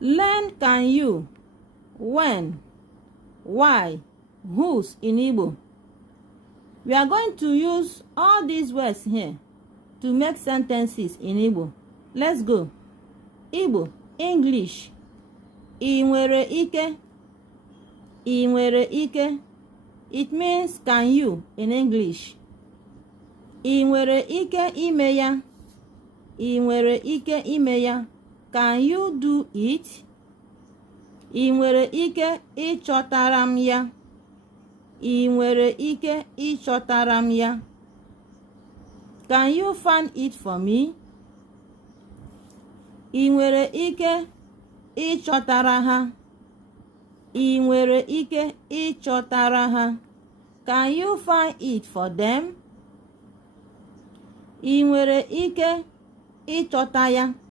Learn can you, when, why, whose in Igbo. We are going to use all these words here to make sentences in Igbo. Let's go. Igbo, English. I nwere ike. I nwere ike. It means can you in English. I nwere ike ime ya. I nwere ike ime ya. Can you do it? I nwere ike ịchọtara m ya. I nwere ike ịchọtara m ya. Can you find it for me? I nwere ike ịchọtara ha. I nwere ike ịchọtara ha. Can you find it for them? I nwere ike ịchọta ya.